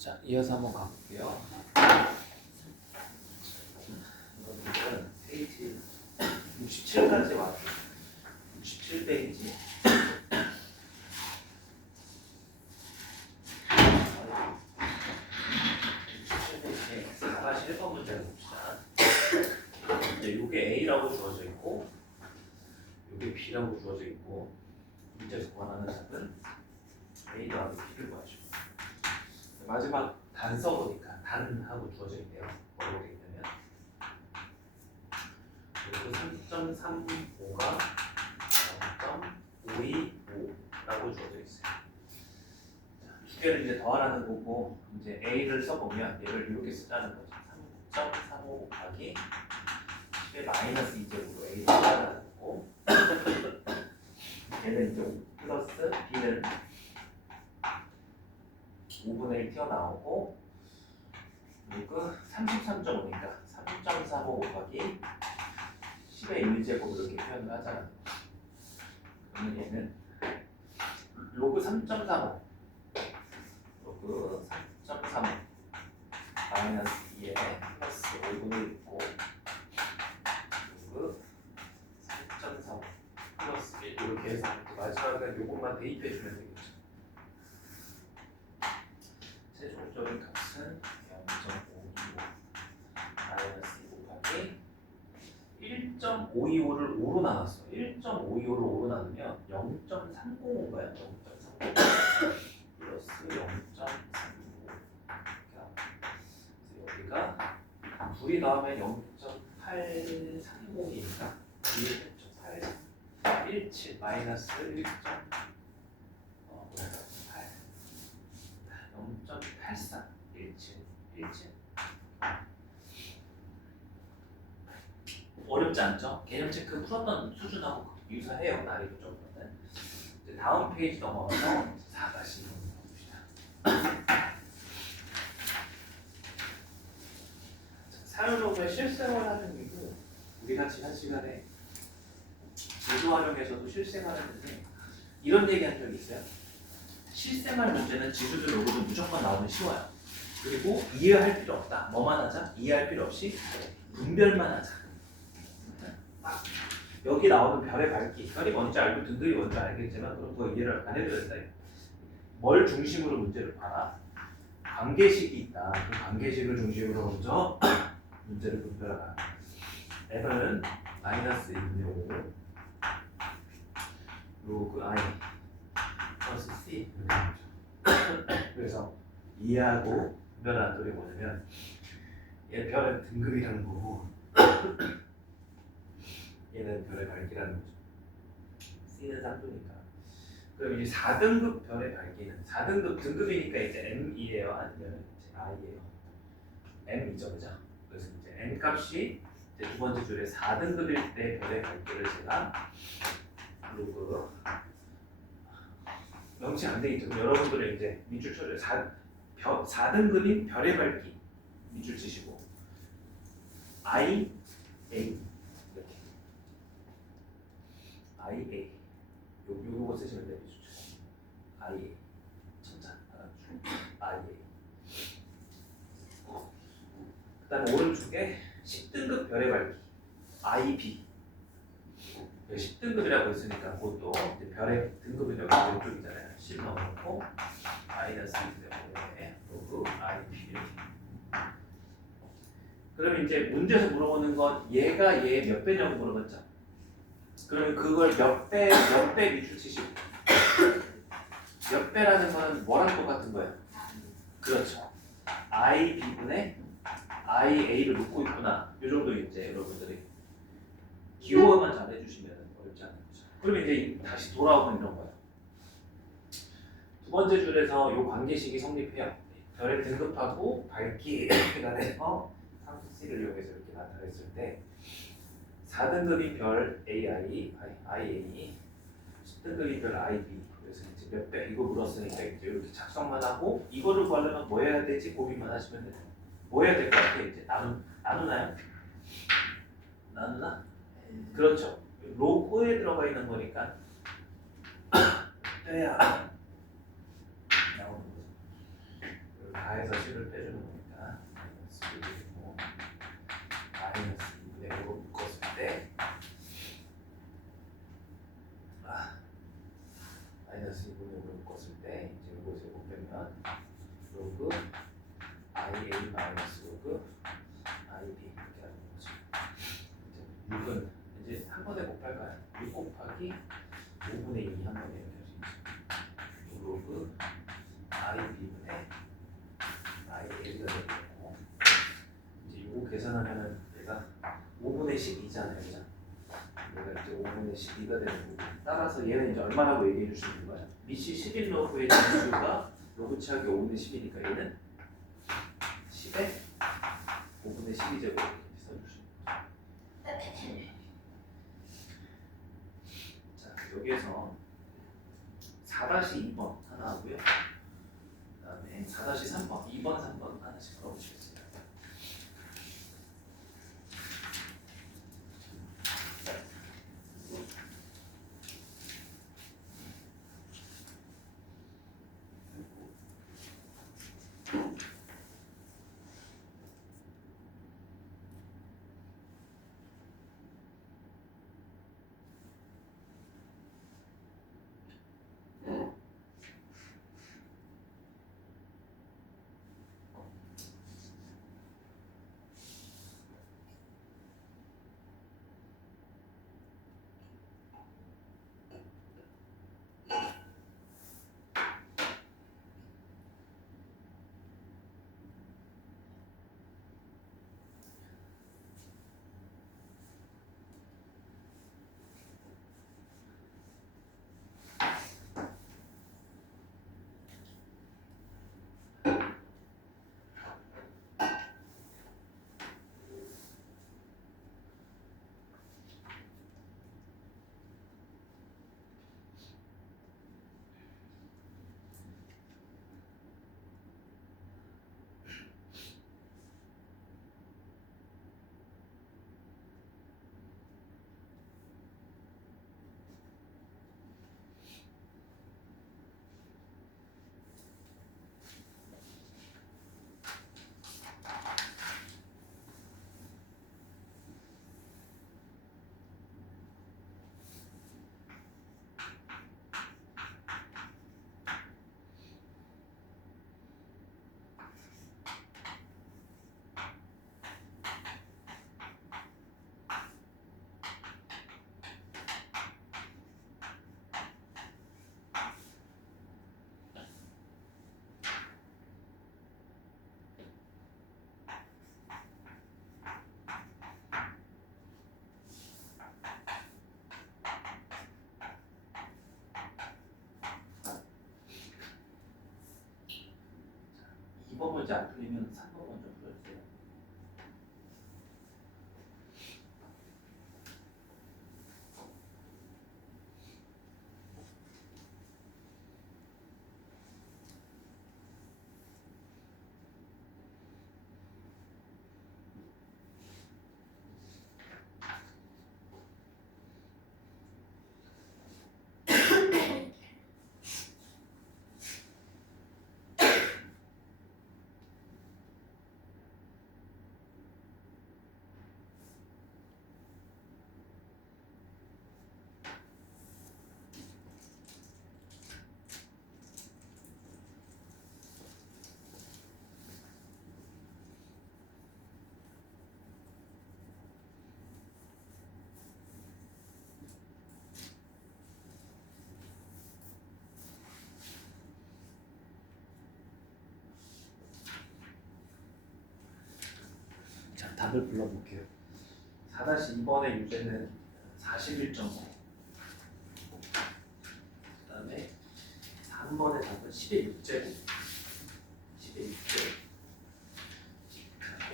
자, 이어서 한번 가볼게요. 이거는 페이지 67까지 왔어요. 67페이지. 다시 1번 문제를 봅시다. 이게 A라고 주어져 있고, 이게 B라고 주어져 있고, 문제에서 원하는 답은 A 더하기 B를 구하죠. 마지막 단 써보니까 단하고 주어져 있네요. 뭐라고 되어 있냐면 그리고 3.35가 0.525라고 주어져 있어요. 두 개를 이제 더하라는 거고, 이제 A를 써보면 얘를 이렇게 쓰자는 거죠. 3.35 곱하기 10의 마이너스 2제곱으로 A를 쓰자는 거고, 얘는 이제 플러스 B는 5분의 1 튀어나오고, 그리고 33.5니까 3.35 곱하기 10의 1제곱 이렇게 표현을 하잖아요. 그러면 얘는 로그 3.35 로그 3.35 마이너스 2에 플러스 5분의 1고 로그 3.35 플러스 1 이렇게 해서 마지막에 요것만 대입해주면 되겠죠. 최종적인 값은 0.525 마이너스 2 곱하기 1.525를 5로 나눴어. 1.525를 5로 나누면 0.305인가요? 0.305 플러스 0.305. 그래서 여기가 둘이 나오면 0.830이니까 1.817 마이너스 0.83 17 어렵지 않죠? 개념 체크 풀었던 수준하고 유사해요. 난이도 정도는. 이제 다음 페이지 넘어가서 4다시 봅시다. 사용로그의 실생활 활용이고, 우리가 지난 시간에 제조 활용에서도 실생활 했는데 이런 얘기한 적이 있어요. 실생활 문제는 지수들 로그도 무조건 나오면 쉬워요. 그리고 이해할 필요 없다. 뭐만 하자? 이해할 필요 없이 분별만 하자. 여기 나오는 별의 밝기, 별이 뭔지 알고 등급이 뭔지 알겠지만 그럼 더 이해를 안 해도 된다. 뭘 중심으로 문제를 봐라. 관계식이 있다. 그 관계식을 중심으로 먼저 문제를 분별하라. F는 마이너스 1분의 5 로그 I 플러스 C 이렇게 되죠. 그래서 이해하고 분별하는 소리 뭐냐면 얘 별의 등급이라는 거고 얘는 별의 밝기라는 거죠. C는 3도니까. 그럼 이제 4등급 별의 밝기는 4등급 등급이니까 이제 M이에요, 아니면 이제 I예요? M이죠, 그죠? 그래서 이제 M 값이 이제 두 번째 줄에 4등급일 때 별의 밝기를 제가 로그 명시 안 되겠죠. 그럼 여러분들은 이제 밑줄 쳐줘요. 4등급인 별의 밝기 밑줄 치시고 I, A 이렇게 I, A 요거 쓰시면 돼요. I, A 천자 I, A. 그 다음에 오른쪽에 10등급 별의 밝기 I, B 10등급이라고 했으니까 그것도 별의 등급이 여기 왼쪽이잖아요. 10 넣어놓고 마이너스 2분의 로그 I, B 이렇게. 그럼 이제 문제에서 물어보는 건 얘가 얘 몇 배냐고 물어봤죠. 그러면 그걸 몇 배 밑줄 치시고 몇 배라는 거는 뭐랑 똑같은 거예요? 그렇죠. I, B분의 I, A를 놓고 있구나. 이 정도 이제 여러분들이 기호만 잘 해주시면 어렵지 않은 거죠. 그러면 이제 다시 돌아오면 이런 거예요. 두 번째 줄에서 이 관계식이 성립해요. 별의 등급하고 밝기가 돼서 상수 C를 이용해서 이렇게 나타냈을 때 4등급인 별 AI, IA, 10등급인 별 IB. 그래서 이제 몇 배 이거 물었으니까 이제 이렇게 작성만 하고 이거를 구하려면 뭐 해야 되지 고민만 하시면 돼요. 뭐 해야 될 것 같아요? 이제 나누나요? 나누나? 그렇죠. 로그에 들어가 있는 거니까 해야 나오는 거죠. 다해서 10을 빼주는 거니까 마이너스 1이고 마이너스 2분의 5로 묶었을 때 마이너스 2분의 5로 묶었을 때 이제 이것을 못 빼면 로그 IA 마이너스 로그 IB 이렇게 하는 거죠. 이제 6은 이제 한 번에 곱할까요? 6 곱하기 5분의 2 한 번에 이렇게 할 수 있죠. 로그 IB분의 IA가 되고 이제 이거 계산하면은 얘가 5분의 12잖아요, 그죠? 얘가 이제 5분의 12가 되는 거고 따라서 얘는 이제 얼마라고 얘기해 줄 수 있는 거야? 미시 11로그의 진수가 로그 치하기 5분의 10이니까 얘는 10에 5분의 12제곱 이렇게 써주시면 자, 여기에서 4-2번 하나 하고요. 그 다음에 4-3번, 2번, 3번 하나씩 걸어보시겠습니다. 이번 문제 안 풀리면 3번 먼저 풀어주세요. 자, 답을 불러볼게요. 4-2번의 유제는 41.5. 그 다음에 3번의 답은 11제곱. 11제곱.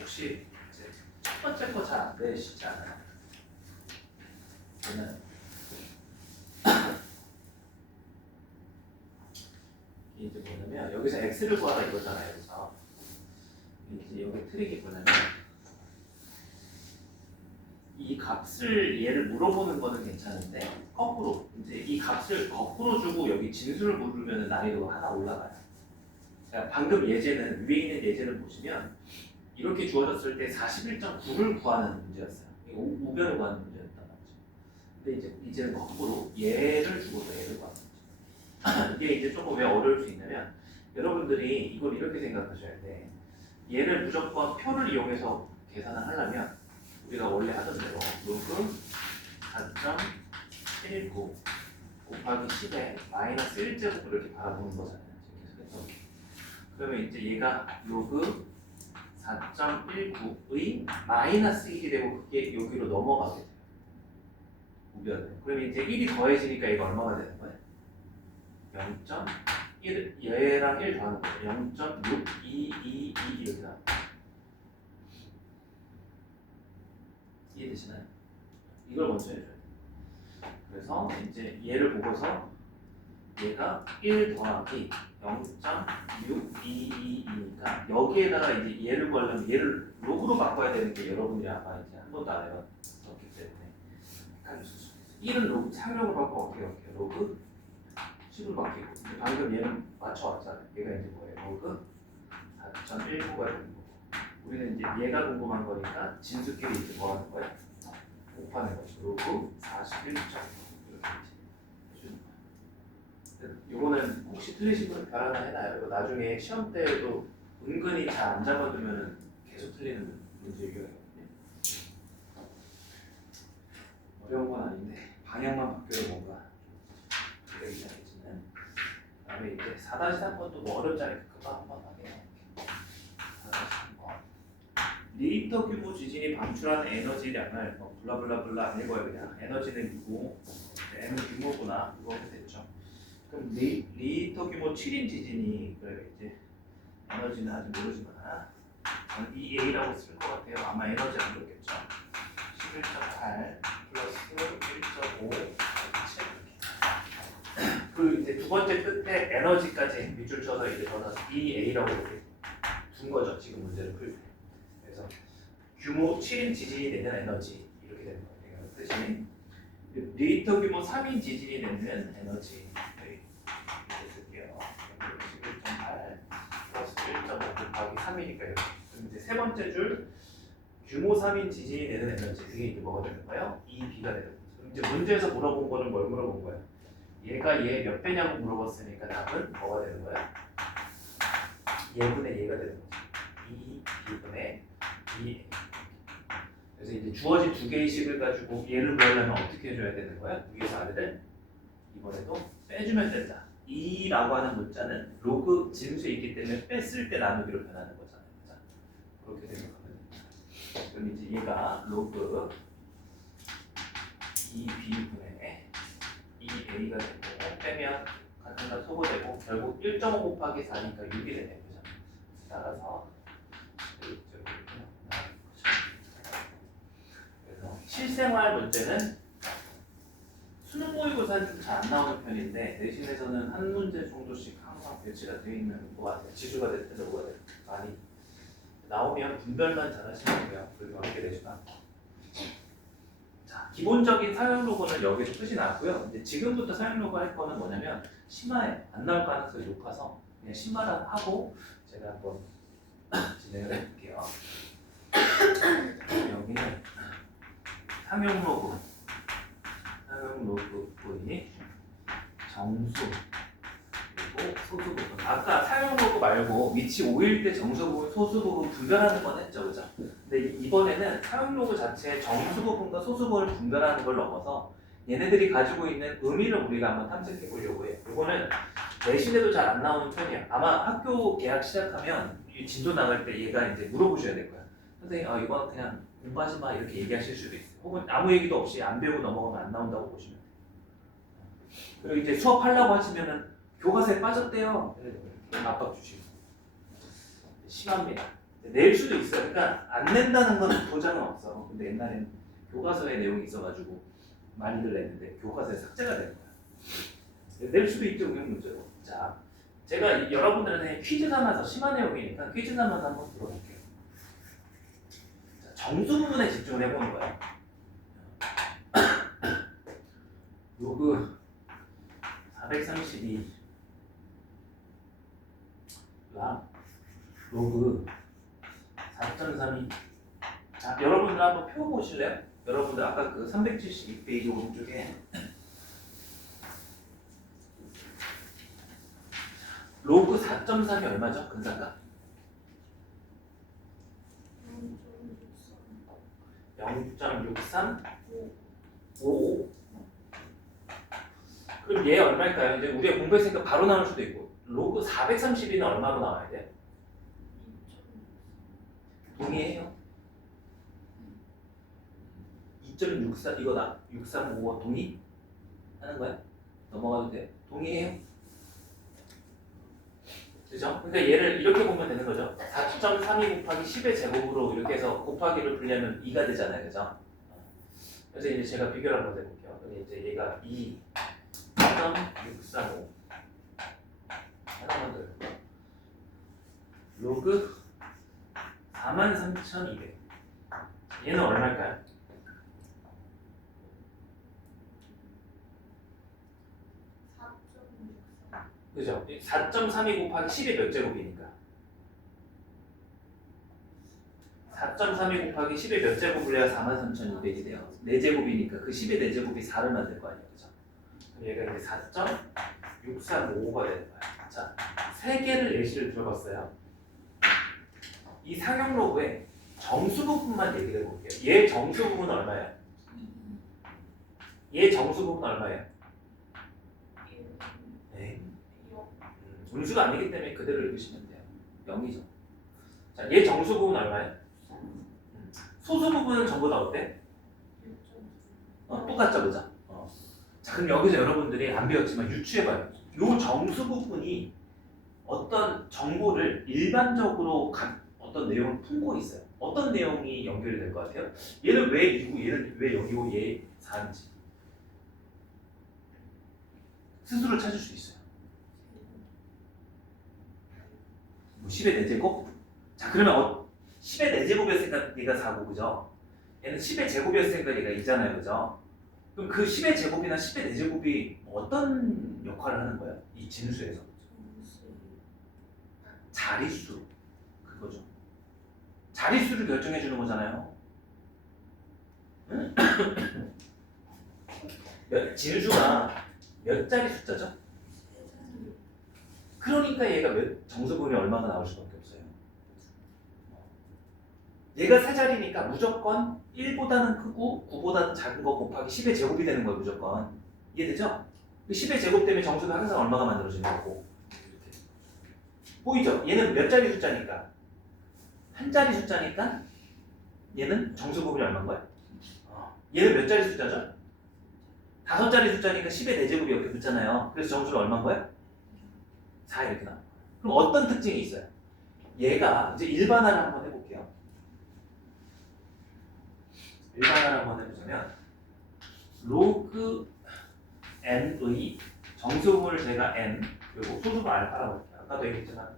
혹시 이제 첫 번째 거 잘 안 되시지 않아요? 저는 이제 뭐냐면 여기서 x를 구하라 이거잖아요. 그래서 이제 여기 트릭이 뭐냐면 이 값을 얘를 물어보는 거는 괜찮은데 거꾸로 이제 이 값을 거꾸로 주고 여기 진수를 물으면 난이도가 하나 올라가요. 자, 방금 예제는 위에 있는 예제를 보시면 이렇게 주어졌을 때 41.9를 구하는 문제였어요. 이거 우변을 구하는 문제였단 말이죠. 근데 이제는 거꾸로 얘를 주고서 얘를 구하는 문제. 이게 이제 조금 왜 어려울 수 있냐면 여러분들이 이걸 이렇게 생각하셔야 돼. 얘를 무조건 표를 이용해서 계산을 하려면 우리가 원래 하던 대로 로그 4.19 곱하기 10에 마이너스 1제곱 이렇게 바라보는 거잖아요. 그래서 그러면 이제 얘가 로그 4.19의 마이너스 1이 되고 그게 여기로 넘어가게 돼요. 우변을. 그러면 이제 1이 더해지니까 얘가 얼마가 되는 거예요? 0.1, 얘랑 1 더하는 거죠. 0.6222 이렇게 나와요. 이해되시나요? 이걸 먼저 해줘야 돼요. 그래서 이제 얘를 보고서 얘가 1 더하기 0.622이니까 여기에다가 이제 얘를 구하려면 얘를 로그로 바꿔야 되는 게 여러분들이 아마 이제 한 번도 안 해봤었기 때문에 헷갈릴 수 있어요. 1은 로그 상력으로 바꿔 어떻게 할게요? 로그 10을 바뀌고 근데 방금 얘는 맞춰왔잖아요. 얘가 이제 뭐예요? 로그 4.19가 되는 거고 우리는 이제 얘가 궁금한 거니까 진수끼리 이제 뭐 하는 거야? 곱하는 거죠. 로그 41.9 이렇게 해주는 거예요. 요거는 혹시 틀리시면 별 하나 해놔요. 이거 나중에 시험 때도 은근히 잘 안 잡아두면 계속 틀리는 문제 유형이거든요. 어려운 건 아닌데 방향만 바뀌어도 뭔가 되게 이상해지는. 그다음에 이제 4-3번도 뭐 어렵지 않으니까 그거 한번 확인해 볼게요. 4-3번 리히터 규모 지진이 방출하는 에너지량을 뭐 블라블라블라 안 읽어요. 그냥 에너지는 이고 M은 규모구나 이거 하면 됐죠. 그럼 리히터 규모 7인 지진이 그래 이제 에너지는 아직 모르지만 저는 EA라고 쓸 것 같아요. 아마 에너지 안 그렇겠죠. 11.8 플러스 1.5 그리고 이제 두 번째 끝에 에너지까지 밑줄 쳐서 이제 저는 EA라고 이렇게 둔 거죠. 지금 문제를 풀 때. 그래서 규모 7인 지진이 내는 에너지 이렇게 되는 거예요. 뜻이 리히터 규모 3인 지진이 내는 에너지 이렇게 쓸게요. 11.8 플러스 1.5 곱하기 3이니까 이렇게. 그럼 이제 세 번째 줄 규모 3인 지진이 내는 에너지 그게 이제 뭐가 되는 거예요? EB가 되는 거죠. 그럼 이제 문제에서 물어본 거는 뭘 물어본 거예요? 얘가 얘 몇 배냐고 물어봤으니까 답은 뭐가 되는 거야? 얘분의 얘가 되는 거죠. 2B분의 2A. 그래서 이제 주어진 두 개의 식을 가지고 얘를 구하려면 어떻게 해줘야 되는 거야? 위에서 아래를 이번에도 빼주면 된다. 2라고 하는 문자는 로그 진수에 있기 때문에 뺐을 때 나누기로 변하는 거잖아요. 그렇게 생각하면 됩니다. 그럼 이제 얘가 로그 2B분의 2A가 되고 빼면 같은 거 소거되고 결국 1.5 곱하기 4니까 6이 되는 거죠. 따라서 그래서 실생활 문제는 수능 모의고사는 좀 잘 안 나오는 편인데 내신에서는 한 문제 정도씩 항상 배치가 되어 있는 것 같아요. 지수가 됐든 로그가 됐든 많이 나오면 분별만 잘 하시면 돼요. 그리고 어렵게 되지만 않고. 자, 기본적인 사용 로그는 여기서 끝이 났고요. 이제 지금부터 사용 로그 할 거는 뭐냐면 심화에 안 나올 가능성이 높아서 그냥 심화를 하고 제가 한번 진행을 해볼게요. 여기는 상용 로그 부분이 정수 그리고 소수 부분. 아까 사용 로그 말고 위치 5일 때 정수 부분, 소수 부분 분별하는 건 했죠, 그죠? 근데 이번에는 사용 로그 자체에 정수 부분과 소수 부분을 분별하는 걸 넘어서 얘네들이 가지고 있는 의미를 우리가 한번 탐색해 보려고 해요. 이거는 내신에도 잘 안 나오는 편이에요. 아마 학교 개학 시작하면 이 진도 나갈 때 얘가 이제 물어보셔야 될 거야. 선생님, 이건 그냥 공부하지 마 이렇게 얘기하실 수도 있어요. 혹은 아무 얘기도 없이 안 배우고 넘어가면 안 나온다고 보시면 돼요. 그리고 이제 수업하려고 하시면은 교과서에 빠졌대요. 이렇게 압박 주시고 심합니다. 낼 수도 있어요. 그러니까 안 낸다는 건 보장은 없어. 근데 옛날엔 교과서에 내용이 있어가지고 많이들 냈는데 교과서에 삭제가 되는 거야. 낼 수도 있죠, 그냥 문제로. 자, 제가 여러분들한테 퀴즈 삼아서 심한 내용이니까 퀴즈 삼아서 한번 들어볼게요. 자, 정수 부분에 집중을 해보는 거예요. 로그 432 그다음 로그 4.32. 자, 여러분들 한번 표 보실래요? 여러분들 아까 그 372페이지 오른쪽에 로그 4.3이 얼마죠? 근사가? 0.6355. 그럼 얘 얼마일까요? 이제 우리가 공부했으니까 바로 나올 수도 있고. 로그 432는 얼마로 나와야 돼? 동의해요? 2.64 이거다. 6355 동의? 하는 거야? 넘어가도 돼? 동의해요? 그죠? 그러니까 얘를 이렇게 보면 되는 거죠. 4.32 곱하기 10의 제곱으로 이렇게 해서 곱하기를 분리하면 2가 되잖아요. 그죠? 그래서 이제 제가 비교를 한번 해볼게요. 근데 이제 얘가 2.635 하나만 더 해볼게요. 로그 43,200. 얘는 얼마일까요? 그죠? 4.32 곱하기 10의 몇 제곱이니까? 4.32 곱하기 10의 몇 제곱을 해야 43,200이 돼요? 4제곱이니까 그 10의 4제곱이 4를 만들 거 아니에요? 그죠? 그럼 얘가 이제 4.6355가 되는 거야. 자, 3개를 예시를 들어봤어요. 이 상형 로그의 정수 부분만 얘기를 해볼게요. 얘 정수 부분 얼마예요? 얘 정수 부분 얼마예요? 네. 음수가 아니기 때문에 그대로 읽으시면 돼요. 0이죠. 자, 얘 정수 부분 얼마예요? 소수 부분은 전부 다 어때? 똑같죠, 그죠? 자, 그럼 여기서 여러분들이 안 배웠지만 유추해봐요. 요 정수 부분이 어떤 정보를 일반적으로 어떤 내용을 품고 있어요. 어떤 내용이 연결이 될 것 같아요? 얘는 왜 2고 얘는 왜 0이고 얘 4인지 스스로 찾을 수 있어요. 뭐 10의 4제곱? 자, 그러면 10의 4제곱이었으니까 얘가 4고, 그죠? 얘는 10의 제곱이었으니까 얘가 2잖아요, 그죠? 그럼 그 10의 제곱이나 10의 4제곱이 어떤 역할을 하는 거예요? 이 진수에서. 자릿수. 그거죠. 자릿수를 결정해 주는 거잖아요. 진수가 몇 자리 숫자죠? 그러니까 얘가 정수분이 얼마가 나올 수밖에 없어요. 얘가 3자리니까 무조건 1보다는 크고 9보다는 작은 거 곱하기 10의 제곱이 되는 거예요, 무조건. 이해되죠? 10의 제곱 때문에 정수는 항상 얼마가 만들어지는 거고. 보이죠? 얘는 몇 자리 숫자니까? 한 자리 숫자니까 얘는 정수 부분이 얼마인 거야? 얘는 몇 자리 숫자죠? 5자리 숫자니까 10의 4제곱이 이렇게 붙잖아요. 그래서 정수는 얼마인 거야? 4 이렇게 나와. 그럼 어떤 특징이 있어요? 얘가 이제 일반화를 한번 해볼게요. 일반화를 한번 해보자면 로그 n의 정수 부분을 제가 n 그리고 소수가 알파라고 할게요. 아까도 얘기했지만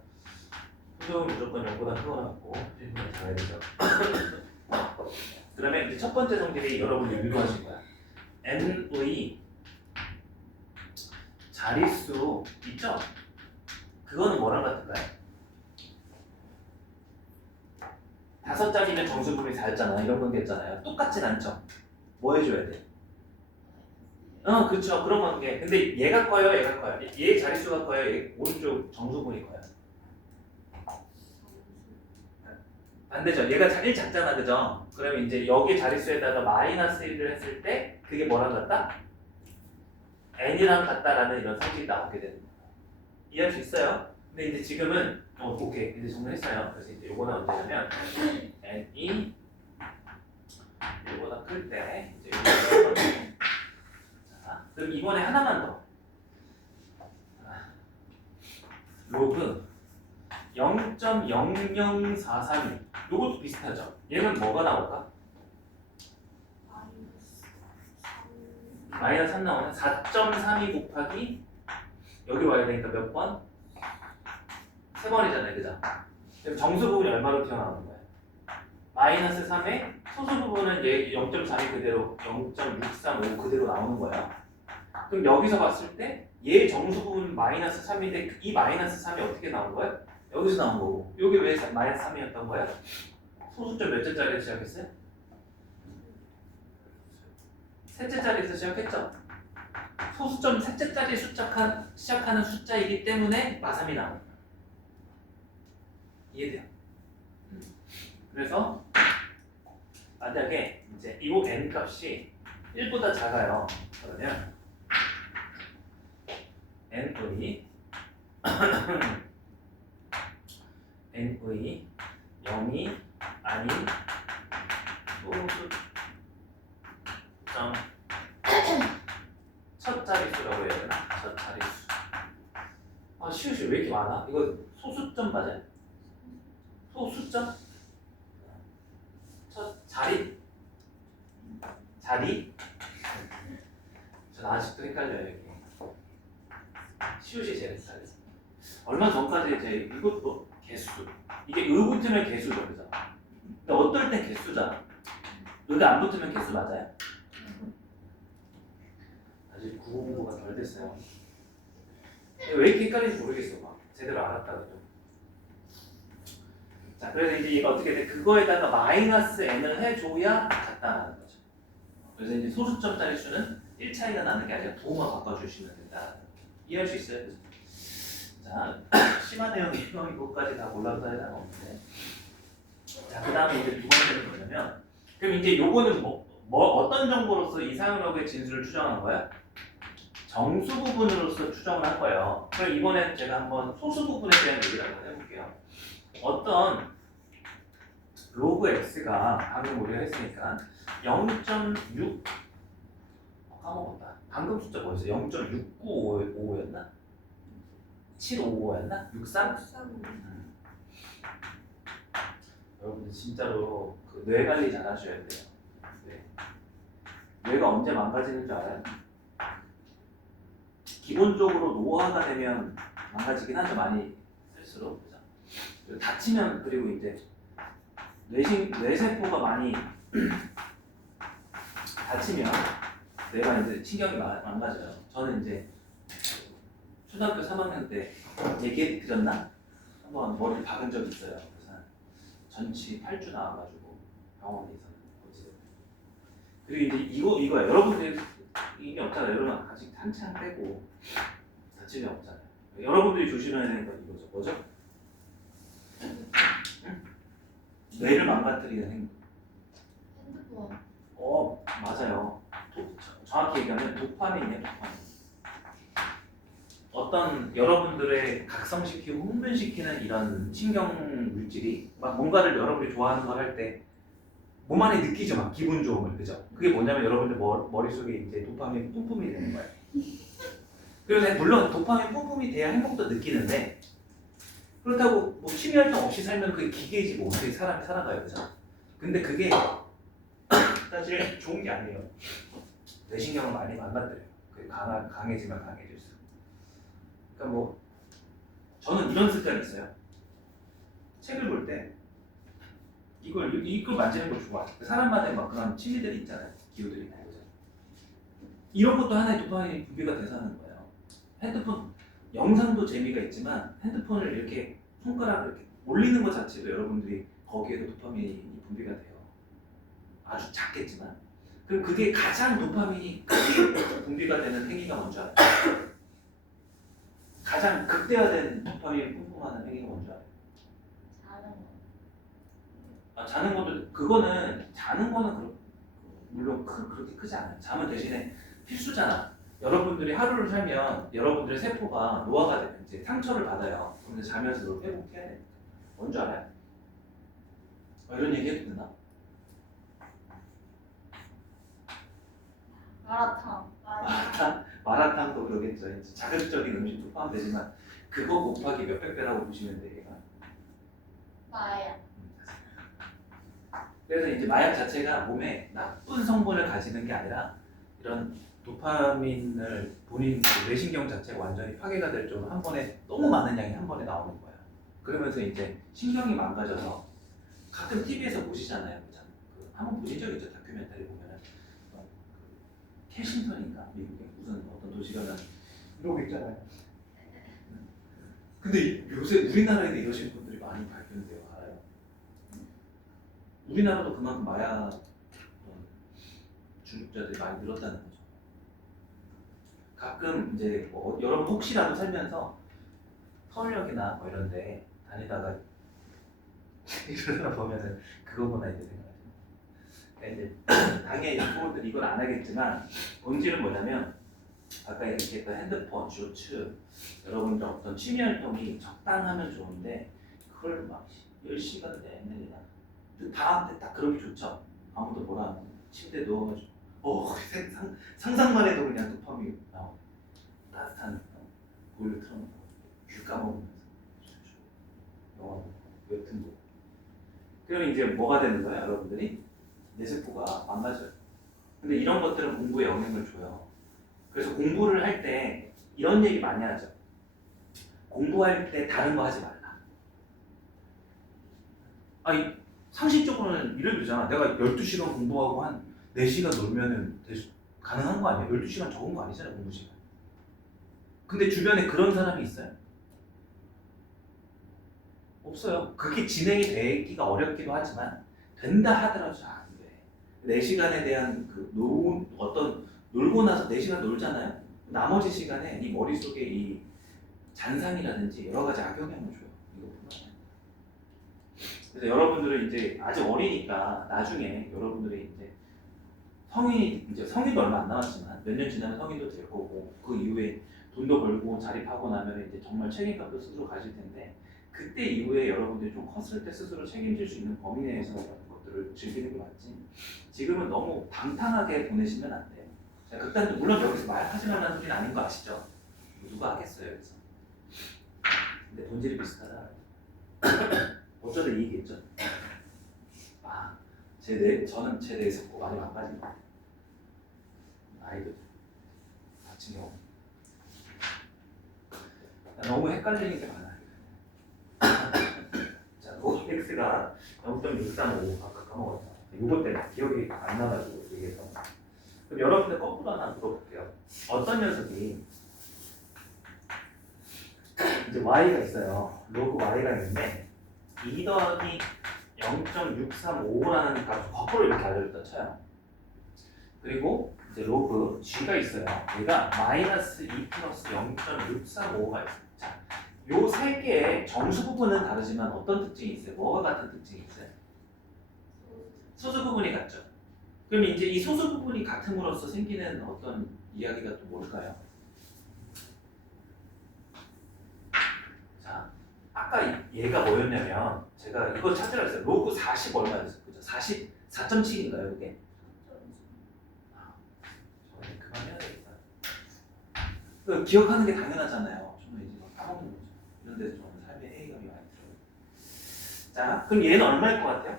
소수는 무조건 0보다 크거나 같고 필수는 작아야 되죠. 그러면 이제 첫 번째 성질이 여러분이 유도하실 거야. n의 자릿수 있죠? 그거는 뭐랑 같을까요? 5자리면 정수 부분이 4였잖아. 이런 관계였잖아요. 똑같진 않죠? 뭐 해줘야 돼? 그렇죠. 그런 관계. 근데 얘가 커요, 얘가 커요. 얘 자릿수가 커요, 얘 오른쪽 정수분이 커요. 안 되죠. 얘가 1 작잖아, 그죠? 그러면 이제 여기 자릿수에다가 마이너스 1을 했을 때 그게 뭐랑 같다? n이랑 같다라는 이런 성질이 나오게 되는 거예요. 이해할 수 있어요? 근데 이제 지금은 오케이. 이제 정리했어요. 그래서 이제 요거는 언제냐면 n이 1보다 클 때 이제 요거 자, 그럼 이번에 하나만 더. 로그 0.00432 요것도 비슷하죠? 얘는 뭐가 나올까? 마이너스 3 나오는 4.32 곱하기 여기 와야 되니까 몇 번? 3번이잖아요, 그죠? 그럼 정수 부분이 얼마로 튀어나오는 거예요? 마이너스 3에 소수 부분은 얘 0.3이 그대로 0.635 그대로 나오는 거예요. 그럼 여기서 봤을 때 얘 정수 부분 마이너스 3인데 이 마이너스 3이 어떻게 나온 거예요? 여기서 나온 거고. 여기 왜 마이너스 3이었던 거야? 소수점 몇 자리에서 시작했어요? 셋째 자리에서 시작했죠? 소수점 셋째 자리에 시작하는 숫자이기 때문에 마삼이 나온 거야. 이해돼요? 그래서 만약에 이제 이 n 값이 1보다 작아요. 그러면 n의 n의 0이 아닌 소수점 첫 자릿수라고 해야 되나? 첫 자릿수. 아 시우시 왜 이렇게 많아? 이거 소수점 맞아요? 소수점? 첫 자리? 전 아직도 헷갈려요 이게. 시우시 제일 헷갈려요. 얼마 전까지 이제 이것도 개수. 이게 의 붙으면 개수죠, 그죠? 근데 어떨 땐 개수잖아. 의가 안 붙으면 개수 맞아요? 아직 국어 공부가 덜 됐어요. 왜 이렇게 헷갈리는지 모르겠어. 막 제대로 알았다고요. 자, 그래서 이제 이거 어떻게 돼? 그거에다가 마이너스 n을 해줘야 같다는 거죠. 그래서 이제 소수점 자릿수는 1 차이가 나는 게 아니라 부호만 바꿔주시면 된다. 이해할 수 있어요? 자, 심한 내용이 이거까지 다 골라서 할 필요는 없는데. 자, 그 다음에 이제 두 번째는 뭐냐면, 그럼 이제 요거는 어떤 정보로서 이 사용력의 진수를 추정한 거야? 정수 부분으로서 추정을 한 거예요. 그럼 이번엔 제가 한번 소수 부분에 대한 얘기를 한번 해볼게요. 어떤 로그 x가 방금 우리가 했으니까 0.6 까먹었다. 방금 숫자 뭐였어? 0.6955였나? 755였나? 63? 여러분들 진짜로 그 뇌 관리 잘 하셔야 돼요. 네. 뇌가 언제 망가지는 줄 알아요? 기본적으로 노화가 되면 망가지긴 하죠. 많이 쓸수록. 그죠? 다치면 그리고 이제 뇌세포가 많이 다치면 뇌가 이제 신경이 망가져요. 저는 이제 초등학교 3학년 때 얘기 드렸나? 한번 머리를 박은 적이 있어요. 그래서 전치 8주 나와가지고 병원에 있었는데 그리고 이제 이거야. 여러분들 이미 없잖아요. 여러분 아직 한창 빼고 다칠 일 없잖아요. 여러분들이 조심해야 되는 건 이거죠. 뭐죠? 응? 뇌를 망가뜨리는 행동. 핸드폰. 맞아요. 정확히 얘기하면 도파민이에요. 도파민. 어떤 여러분들의 각성시키고 흥분시키는 이런 신경 물질이 막 뭔가를 여러분들이 좋아하는 걸 할 때 몸 안에 느끼죠. 막 기분 좋음을. 그죠? 그게 뭐냐면 여러분들 머릿속에 이제 도파민 뿜뿜이 되는 거예요. 그래서 물론 도파민 뿜뿜이 돼야 행복도 느끼는데 그렇다고 뭐 취미활동 없이 살면 그게 기계이지 뭐 어떻게 사람이 살아가요. 그죠? 근데 그게 사실 좋은 게 아니에요. 뇌신경을 많이 망가뜨려요. 강해지면 강해질수록. 그러니까 뭐 저는 이런 습관이 있어요. 책을 볼 때 이걸 만지는 걸 좋아해요. 사람마다 막 그런 취미들이 있잖아요. 기호들이 있고. 이런 것도 하나의 도파민이 분비가 돼서 하는 거예요. 핸드폰 영상도 재미가 있지만 핸드폰을 이렇게 손가락을 이렇게 올리는 것 자체도 여러분들이 거기에도 도파민이 분비가 돼요. 아주 작겠지만. 그럼 그게 가장 도파민이 크게 분비가 되는 행위가 뭔지 알아요? 가장 극대화된 도파민이 뿜뿜하는 행위가 뭔지 알아요? 자는 것도 그거는 자는 거는 물론 그렇게 크지 않아요. 잠은 대신에 필수잖아. 여러분들이 하루를 살면 여러분들의 세포가 노화가 되면 이제 상처를 받아요. 그럼 이제 자면서 그걸 회복해야 돼. 뭔지 알아요? 이런 얘기 해도 되나? 마라탕도 그러겠죠. 이제 자극적인 음식도 포함되지만 그거 곱하기 몇백 배라고 보시면 돼. 얘가. 마약. 그래서 이제 마약 자체가 몸에 나쁜 성분을 가지는 게 아니라 이런 도파민을 본인 뇌신경 자체가 완전히 파괴가 될 정도로 한 번에 너무 많은 양이 한 번에 나오는 거야. 그러면서 이제 신경이 망가져서 가끔 TV에서 보시잖아요. 한번 보신 적 있죠? 다큐멘터리 보면은 캐싱턴인가 미국에 무슨 어떤 도시가면 이러고 있잖아요. 근데 요새 우리나라에도 이러시는 분들이 많이 발견돼요. 알아요? 우리나라도 그만큼 마약 중독자들이 많이 늘었다는 거죠. 가끔 이제 뭐 여러분 혹시라도 살면서 서울역이나 뭐 이런데 다니다가 이러다 보면은 그거구나 이제 생각하죠. 이제 당연히 부모들 이건 안 하겠지만 본질은 뭐냐면 아까 얘기했던 핸드폰, 쇼츠 여러분들 어떤 취미 활동이 적당하면 좋은데 그걸 막 10시간 내내 방학 때 딱 그러기 좋죠. 아무도 뭐라 안 하고 침대에 누워가지고 상상만 해도 그냥 도파민 나오고 따뜻한 보일러 틀어놓고 귤 까먹으면서 영화 보고 웹툰 보고 그러면 이제 뭐가 되는 거야 여러분들이? 뇌세포가 망가져요. 근데 이런 것들은 공부에 영향을 줘요. 그래서 공부를 할 때 이런 얘기 많이 하죠. 공부할 때 다른 거 하지 말라. 아니 상식적으로는 이래도 되잖아. 내가 12시간 공부하고 한 4시간 놀면은 가능한 거 아니야? 12시간 적은 거 아니잖아 공부 시간. 근데 주변에 그런 사람이 있어요? 없어요. 그게 진행이 되기가 어렵기도 하지만 된다 하더라도 잘 안 돼. 4시간에 대한 어떤 놀고 나서 4시간 놀잖아요. 나머지 시간에 이 머릿속에 이 잔상이라든지 여러 가지 악영향을 줘요. 이것뿐만 아니라. 그래서 여러분들은 이제 아직 어리니까 나중에 여러분들이 이제 성인도 얼마 안 남았지만 몇 년 지나면 성인도 될 거고 그 이후에 돈도 벌고 자립하고 나면 이제 정말 책임감도 스스로 가질 텐데 그때 이후에 여러분들이 좀 컸을 때 스스로 책임질 수 있는 범위 내에서 것들을 즐기는 게 맞지. 지금은 너무 방탕하게 보내시면 안 돼요. 극단 물론 여기서 말하지 말라는 소리는 아닌 거 아시죠? 누가 하겠어요 여기서. 근데 본질이 비슷하다. 어쩌다 이 얘기했죠. 저는 제 뇌세포 많이 망가진 거 같아요. 아이들 다친 경우. 너무 헷갈리는 게 많아요. 자, OX가 0.635 아까 까먹었다. 이것 때문에 기억이 안 나가지고 얘기해서. 그럼 여러분들 거꾸로 하나 물어볼게요. 어떤 녀석이 이제 y가 있어요. 로그 y가 있는데 2 더하기 0.635라는 값을 거꾸로 이렇게 알려줬다 쳐요. 그리고 이제 로그 g가 있어요. 얘가 마이너스 2 플러스 0.635가 있어요. 자, 요 세 개의 정수 부분은 다르지만 어떤 특징이 있어요? 뭐가 같은 특징이 있어요? 소수 부분이 같죠. 그럼 이제 이 소수 부분이 같음으로써 생기는 어떤 이야기가 또 뭘까요? 자, 아까 얘가 뭐였냐면 제가 이거 찾으라 했어요. 로그 40 얼마였어요? 그죠? 44.7인가요, 그게? 저는 그만해야 되겠다. 기억하는 게 당연하잖아요. 저는 이제 막 까먹는 거죠. 이런 데서 저는 삶의 회의감이 많이 들어요. 자, 그럼 얘는 얼마일 것 같아요?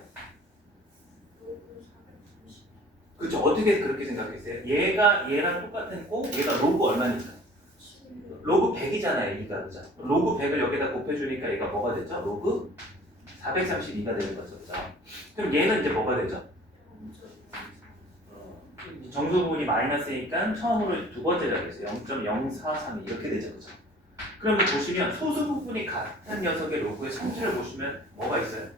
그렇죠. 어떻게 그렇게 생각했어요? 얘가 얘랑 똑같은 고 얘가 로그 얼마니까? 로그 100이잖아요. 2가 그죠? 로그 100을 여기다 곱해주니까 얘가 뭐가 되죠? 로그 432가 되는 거죠. 그죠? 그럼 얘는 이제 뭐가 되죠? 정수 부분이 마이너스니까 처음으로 두 번째가 되죠. 0.0432 이렇게 되죠. 그죠? 그러면 보시면 소수 부분이 같은 녀석의 로그의 성질을 보시면 뭐가 있어요?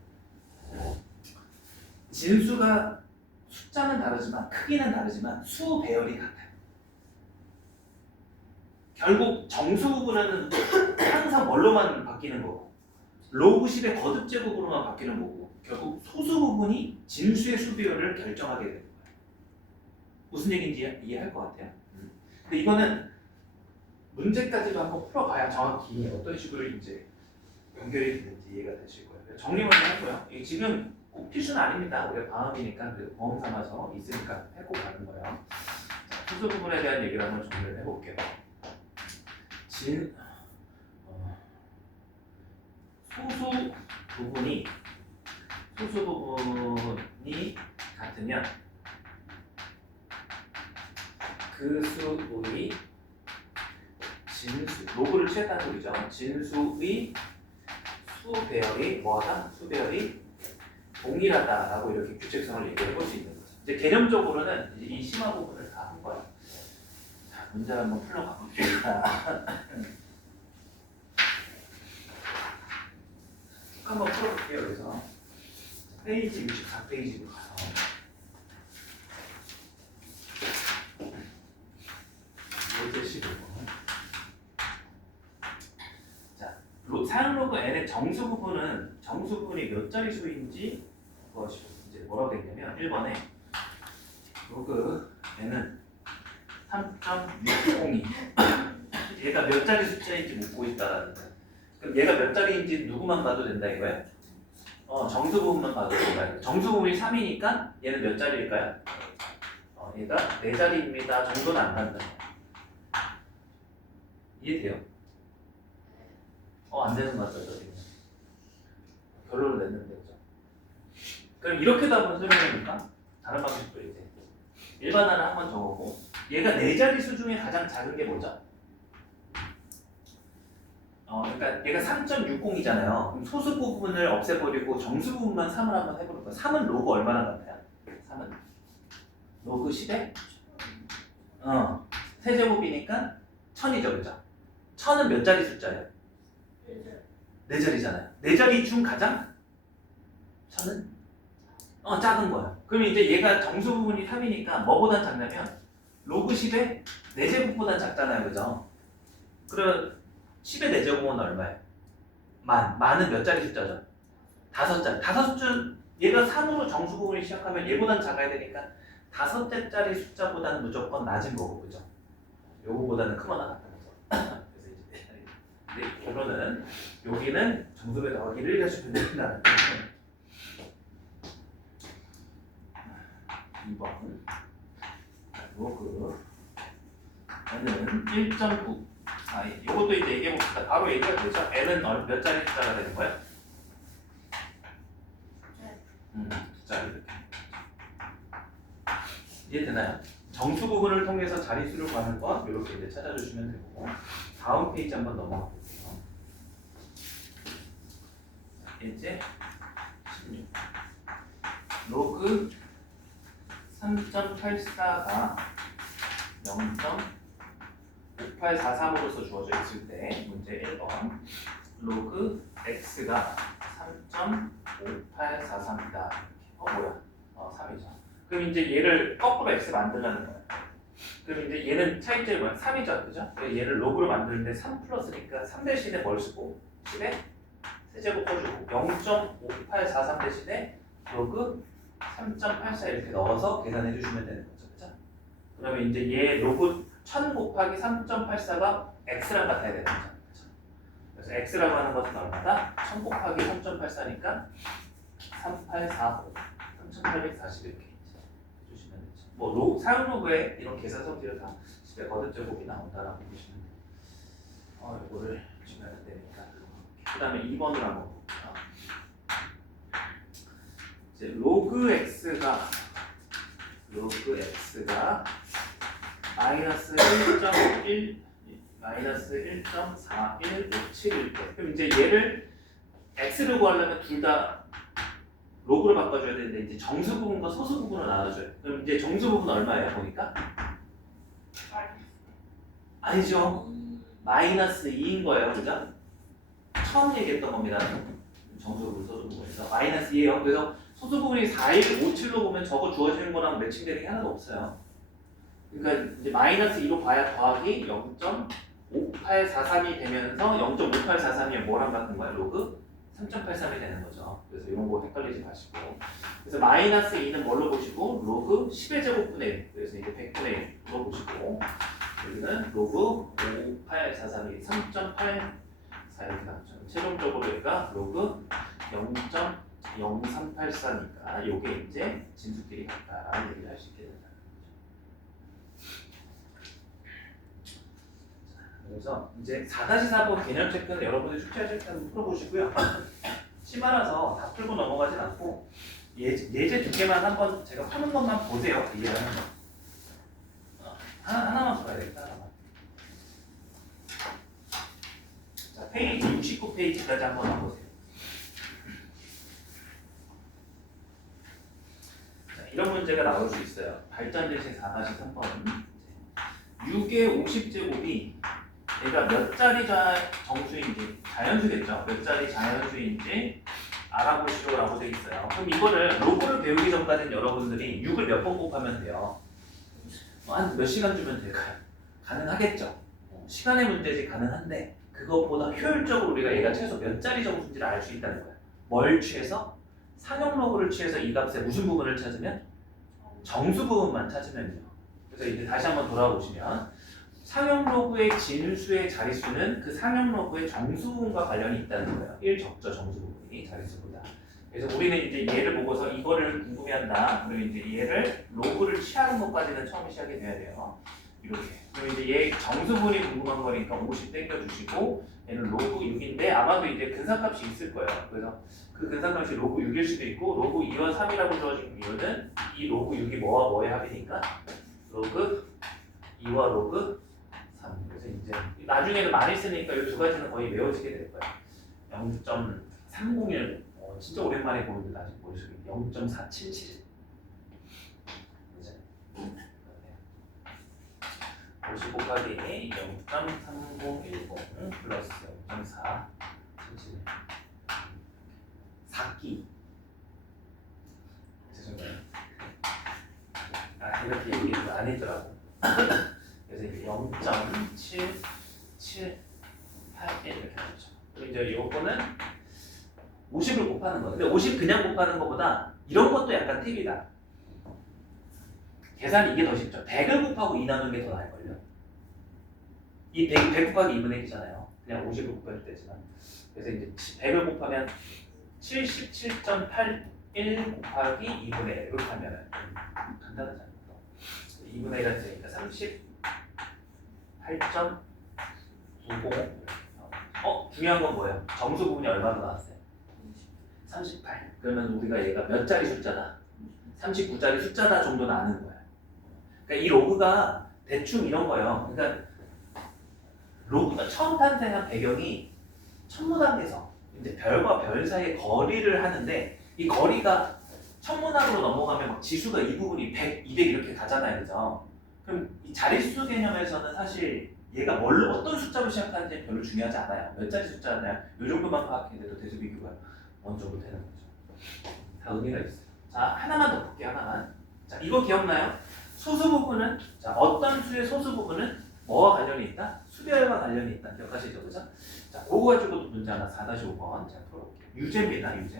진수가 숫자는 다르지만 크기는 다르지만 수 배열이 같아요. 결국 정수 부분은 항상 뭘로만 바뀌는 거고 로그 10의 거듭 제곱으로만 바뀌는 거고 결국 소수 부분이 진수의 수 배열을 결정하게 되는 거예요. 무슨 얘기인지 이해할 것 같아요. 근데 이거는 문제까지도 한번 풀어봐야 정확히 어떤 식으로 이제 연결이 되는지 이해가 되실 거예요. 정리 먼저 하고요. 이게 지금 꼭 필수는 아닙니다. 우리가 방학이니까 그래도 경험 삼아서 있으니까 해고 가는 거예요. 소수 부분에 대한 얘기를 한번 정리를 해볼게요. 소수 부분이 같으면 그 수의 진수, 로그를 취했다는 소리죠. 진수의 수 배열이 뭐하다? 수 배열이 동일하다라고 이렇게 규칙성을 얘기해 볼 수 있는 거죠. 이제 개념적으로는 이제 이 심화 부분을 다 한 거예요. 자, 문제를 한번 풀어가 보겠습니다. 한번 풀어볼게요. 그래서 페이지 64페이지로 가서 로제 15번. 자, 사용 로그 n의 정수 부분이 몇 자릿수인지 그것이 이제 뭐라고 돼 있냐면 1번에 로그 n은 3.602 얘가 몇 자리 숫자인지 묻고 있다라는 거야. 그럼 얘가 몇 자리인지 누구만 봐도 된다 이거야? 정수 부분만 봐도 된다. 정수 부분이 3이니까 얘는 몇 자리일까요? 얘가 4자리입니다. 정도는 안 간다. 이해돼요? 안 되는 것 같죠, 지금. 결론을 냈는데, 그죠? 그럼 이렇게도 한번 설명해볼까? 다른 방식도 이제. 일반화를 한번 적어보고, 얘가 4자리수 중에 가장 작은 게 뭐죠? 그러니까 얘가 3.60이잖아요. 그럼 소수 부분을 없애버리고 정수 부분만 3을 한번 해보는 거야. 3은 로그 얼마나 같아요? 3은? 로그 10에? 세제곱이니까 1000이죠, 그죠? 1000은 몇 자리 숫자예요? 4자리잖아요. 4자리 중 가장? 1000은? 작은 거야. 그럼 이제 얘가 정수 부분이 3이니까 뭐보단 작냐면 로그 10에 4제곱보단 작잖아요, 그죠? 그럼 10의 4제곱은 얼마예요? 만은 몇 자리 숫자죠? 5자리. 5줄, 얘가 3으로 정수 부분이 시작하면 얘보단 작아야 되니까 5자리 숫자보다는 무조건 낮은 거고, 그죠? 요거보다는 크거나 같다는 거죠. 그래서 이제 결론은 여기는 정수배 더하기를 해주면 된다는 거죠. 2번 로그 n은 1.9 이것도 이제 얘기해봅시다. 바로 얘기가 되죠. n은 몇 자리 숫자가 되는 거야? 2자리 이렇게. 이해되나요? 정수 부분을 통해서 자릿수를 구하는 거 이렇게 이제 찾아주시면 되고 다음 페이지 한번 넘어가 볼게요. 이제 16 로그 3.84가 0.5843으로서 주어져 있을 때 문제 1번 로그 x가 3.5843이다. 뭐야? 3이죠. 그럼 이제 얘를 거꾸로 x 만들라는 거야. 그럼 이제 얘는 차이점이 뭐야? 3이죠, 그죠? 얘를 로그로 만드는데 3 플러스니까 3 대신에 뭘 쓰고 10에 세제곱 해주고 0.5843 대신에 로그 3.84 이렇게 넣어서 계산해 주시면 되는 거죠, 그죠? 그러면 이제 얘 로그 1000 곱하기 3.84가 x랑 같아야 되는 거죠, 그죠? 그래서 x라고 하는 것은 얼마다? 1000 곱하기 3.84니까 3845, 3840 이렇게 해주시면 되죠. 뭐 사용 로그에 이런 계산 성질을 다 10의 거듭제곱이 나온다라고 보시면 돼요. 이거를 주면 되니까. 그 다음에 2번으로 한번 볼게요. 이제 로그 x가 마이너스 1.1 마이너스 1.4157일 때 그럼 이제 얘를 x를 구하려면 둘 다 로그로 바꿔줘야 되는데 이제 정수 부분과 소수 부분을 나눠줘요. 그럼 이제 정수 부분 얼마예요 보니까? 아니죠. 마이너스 2인 거예요, 그죠? 처음 얘기했던 겁니다. 정수 부분, 소수 부분에서 마이너스 2예요. 그래서 소수 부분이 4157로 보면 저거 주어지는 거랑 매칭되는 게 하나도 없어요. 그러니까 이제 마이너스 2로 봐야 더하기 0.5843이 되면서 0.5843이 뭐랑 같은 거야? 로그 3.83이 되는 거죠. 그래서 이런 거 헷갈리지 마시고. 그래서 마이너스 2는 뭘로 보시고 로그 10의 제곱분의 1. 그래서 이제 100분의 1로 보시고 여기는 로그 5843이 3.84 이렇게 나왔죠. 최종적으로 얘가 로그 0.0384니까 요게 이제 진수끼리 같다라는 얘기를 할 수 있게 된다. 그래서 이제 4-4번 개념 체크는 여러분들 숙제하실 때 한번 풀어보시고요. 심하라서 다 풀고 넘어가진 않고 예제 2개만 한번 제가 푸는 것만 보세요. 이해하는 거. 하나만 풀어야 되겠다. 하나만. 자, 페이지 69페이지까지 한번 와보세요. 자, 이런 문제가 나올 수 있어요. 발전대신 4-3번 6의 50제곱이 얘가 몇 자리 정수인지 자연수겠죠. 몇 자리 자연수인지 알아보시오라고 돼 있어요. 그럼 이거를 로그를 배우기 전까지는 여러분들이 6을 몇 번 곱하면 돼요? 한 몇 시간 주면 될까요? 가능하겠죠. 시간의 문제지 가능한데 그것보다 효율적으로 우리가 얘가 최소 몇 자리 정수인지를 알 수 있다는 거야. 뭘 취해서? 상용 로그를 취해서 이 값의 무슨 부분을 찾으면? 정수 부분만 찾으면요. 그래서 이제 다시 한번 돌아보시면 상용 로그의 진수의 자릿수는 그 상용 로그의 정수 부분과 관련이 있다는 거예요. 1 적죠 정수 부분이 자릿수보다. 그래서 우리는 이제 얘를 보고서 이거를 궁금해한다. 그러면 이제 얘를 로그를 취하는 것까지는 처음 시작이 돼야 돼요. 이렇게. 그럼 이제 얘 정수분이 궁금한 거니까 50 땡겨주시고 얘는 로그 6인데 아마도 이제 근사값이 있을 거예요. 그래서 그 근사값이 로그 6일 수도 있고 로그 2와 3이라고 주어진 이유는 이 로그 6이 뭐와 뭐의 합이니까 로그 2와 로그 3. 그래서 이제 나중에는 많이 쓰니까 이 두 가지는 거의 외워지게 될 거예요. 0.301 진짜 오랜만에 보는데 아직 머릿속에 0.477 50 곱하기 0.3010 플러스 0.477 4끼 죄송해요. 이렇게 얘기를 안 했더라고. 그래서 이제 0.7781 이렇게 나오죠. 그리고 이제 요거는 50을 곱하는 거예요. 근데 50 그냥 곱하는 것보다 이런 것도 약간 팁이다. 계산이 이게 더 쉽죠. 100을 곱하고 2 나누는 게 더 나을걸요. 이 100 곱하기 2분의 1이잖아요. 그냥 50을 곱해도 되지만. 그래서 이제 100을 곱하면 77.81 곱하기 2분의 1 이렇게 하면 간단하잖아요. 2분의 1 하니까 38.90. 중요한 건 뭐예요? 정수 부분이 얼마로 나왔어요? 38. 그러면 우리가 얘가 몇 자리 숫자다? 39자리 숫자다 정도는 아는 거예요. 그러니까 이 로그가 대충 이런 거예요. 그러니까 로그가 처음 탄생한 배경이 천문학에서 이제 별과 별 사이의 거리를 하는데 이 거리가 천문학으로 넘어가면 막 지수가 이 부분이 100, 200 이렇게 가잖아요, 그죠? 그럼 이 자릿수 개념에서는 사실 얘가 어떤 숫자로 시작하는지 별로 중요하지 않아요. 몇 자리 숫자냐, 이 정도만 파악해도 대수비교가 어느 정도 되는 거죠. 다 의미가 있어요. 자, 하나만 더 볼게요, 하나만. 자, 이거 기억나요? 소수 부분은, 자, 어떤 수의 소수 부분은 뭐와 관련이 있다? 수별과 관련이 있다. 기억하시죠, 그죠? 자, 그거 가지고도 문제 하나 4-5번 제가 풀어볼게요. 유제입니다, 유제.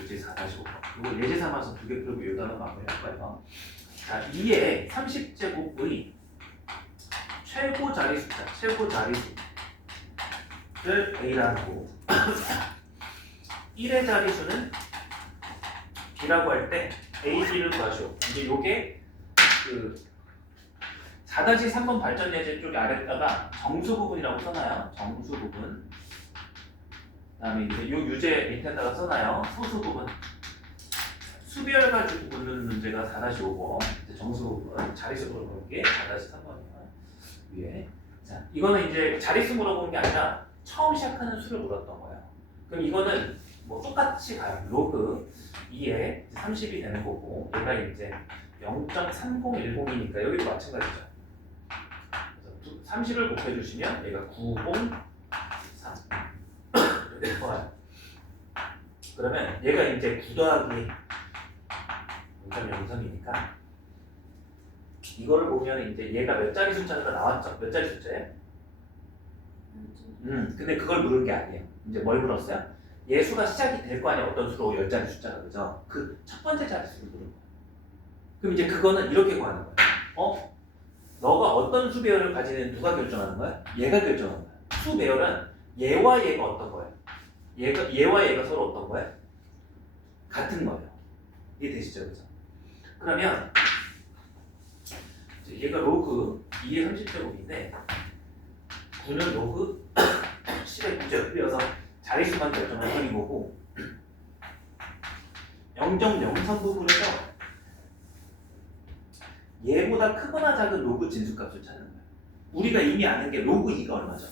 유제 4-5번. 이거 예제 삼아서 두 개 풀고 요 단어 마무리할 거예요. 자, 2의 30제곱의 최고 자리 숫자, 최고 자리수를 A라고 1의 자리수는 B라고 할 때 A, B를 구하시오. 이제 요게 그 4-3번 발전 예제 쪽에 아래다가 정수 부분이라고 써놔요. 정수 부분. 그다음에 이제 요 유제 밑에다가 써놔요. 소수 부분. 수별 가지고 묻는 문제가 4-5번. 정수 부분. 자릿수 물어보는 게 4-3번이에요. 위에. 자, 이거는 이제 자릿수 물어보는 게 아니라 처음 시작하는 수를 물었던 거예요. 그럼 이거는 뭐 똑같이 가요. 로그 2에 30이 되는 거고 얘가 이제 0.3010이니까 여기도 마찬가지죠. 그래서 30을 곱해주시면 얘가 903 이렇게 나와요. 그러면 얘가 이제 9 더하기 0.03이니까 이거를 보면 이제 얘가 몇 자리 숫자가 나왔죠? 몇 자리 숫자예요? 근데 그걸 물은 게 아니에요. 이제 뭘 물었어요? 얘 수가 시작이 될 거 아니야. 어떤 수로 10자리 숫자가, 그죠? 그 첫 번째 자릿수를 물은 거야. 그럼 이제 그거는 이렇게 구하는 거야. 너가 어떤 수 배열을 가지는 누가 결정하는 거야? 얘가 결정하는 거야. 수 배열은 얘와 얘가 어떤 거야? 얘와 얘가 서로 어떤 거야? 같은 거예요. 이해되시죠? 그죠? 그러면 얘가 로그 2의 30제곱인데 9는 로그 10의 9제곱 흘려서 자릿수만 결정하는 거고 0.03 부분에서 얘보다 크거나 작은 로그 진수값을 찾는 거야. 우리가 이미 아는 게 로그 2가 얼마죠?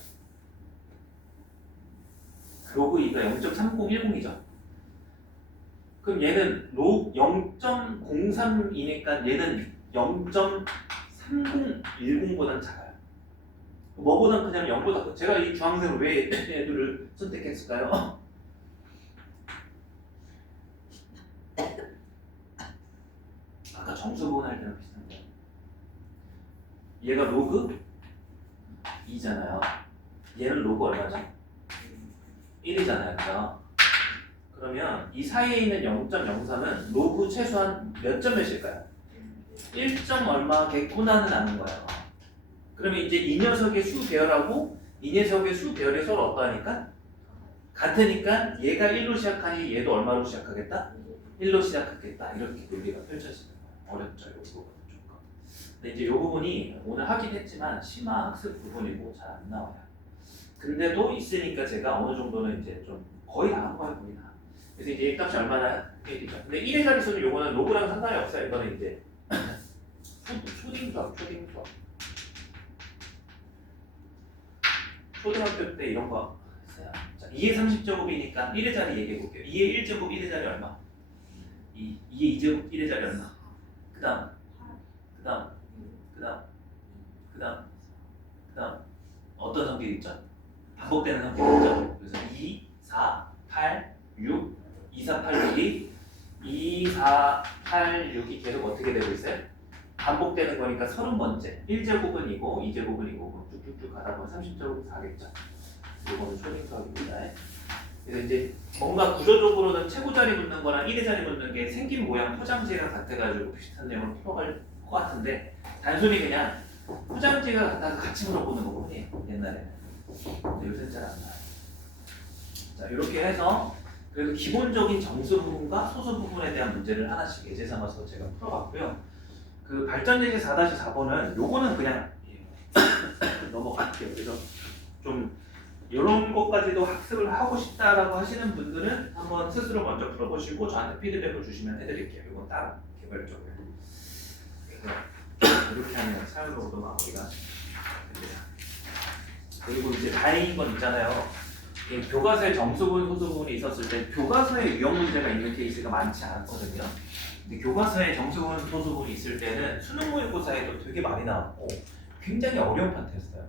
로그 2가 0.3010이죠. 그럼 얘는 0.03이니까 얘는 0.3010보다는 작아요. 뭐보단 그냥 0보다 제가 이 주황색을 왜 얘들을 선택했을까요? 아까 정수 부분 할 때랑 비슷한 거예요. 얘가 로그 2잖아요. 얘는 로그 얼마죠? 1이잖아요. 그죠? 그러면 이 사이에 있는 0.04는 로그 최소한 몇 점 몇일까요? 1점 얼마겠구나는 아는 거예요. 그러면 이제 이 녀석의 수 배열하고 이 녀석의 수 배열이 서로 어떠하니까? 같으니까 얘가 1로 시작하니 얘도 얼마로 시작하겠다? 1로 시작하겠다. 이렇게 논리가 펼쳐지는 거예요. 어렵죠, 이 부분은 조금. 근데 이제 이 부분이 오늘 하긴 했지만 심화 학습 부분이고 잘 안 나와요. 근데도 있으니까 제가 어느 정도는 이제 좀 거의 다 한 거예요, 거의 다. 그래서 이제 이 값이 얼마나 되죠? 근데 1의 자릿수는 요거는 로그랑 상관이 없어요. 이거는 이제 초딩 수학. 초등학교 때 이런 거 했어요. 자, 2의 30제곱이니까 1의 자리 얘기해 볼게요. 2의 1제곱 1의 자리 얼마? 2의 2제곱 1의 자리 얼마? 그 다음 어떤 성질이 있죠? 반복되는 성질이 있죠? 그래서 2, 4, 8, 6 2, 4, 8, 6이 2, 4, 8, 6이 계속 어떻게 되고 있어요? 반복되는 거니까 30번째 1제곱은 이고 2제곱은 이고 쭉쭉쭉 가다 보면 30제곱은 4겠죠. 이거는 초딩수학입니다. 그래서 이제 뭔가 구조적으로는 최고자리 붙는 거랑 1의 자리 붙는 게 생긴 모양 포장지가 같아가지고 비슷한 내용을 풀어갈 것 같은데 단순히 그냥 포장지가 같아서 같이 물어보는 거거든요. 옛날에는. 근데 요새는 잘 안 나요. 자, 이렇게 해서 그래도 기본적인 정수 부분과 소수 부분에 대한 문제를 하나씩 예제 삼아서 제가 풀어봤고요. 그 발전예제 4-4번은 요거는 그냥 넘어갈게요. 그래서 좀 이런 것까지도 학습을 하고 싶다라고 하시는 분들은 한번 스스로 먼저 풀어보시고 저한테 피드백을 주시면 해드릴게요. 이건 따로 개별적으로. 그래서 이렇게 하면 사용으로도 마무리가 됩니다. 그리고 이제 다행인 건 있잖아요. 이 교과서에 정수분, 소수분이 있었을 때 교과서에 유형 문제가 있는 케이스가 많지 않거든요. 근데 교과서에 정수분, 소수분이 있을 때는 수능 모의고사에도 되게 많이 나왔고 굉장히 어려운 파트였어요.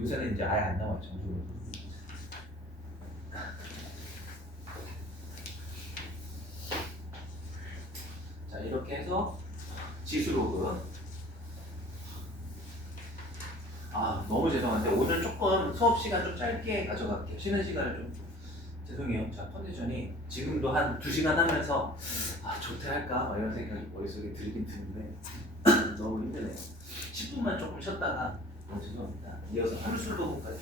요새는 이제 아예 안 나와요, 정수분, 소수분. 자, 이렇게 해서 지수로그. 너무 죄송한데 오늘 조금 수업 시간 좀 짧게 가져갈게요. 쉬는 시간을 좀 죄송해요. 자, 컨디션이 지금도 한 2시간 하면서 조퇴할까? 막 이런 생각이 머릿속에 들긴 드는데 너무 힘드네요. 10분만 조금 쉬었다가 너무 죄송합니다. 이어서 함수 부분까지.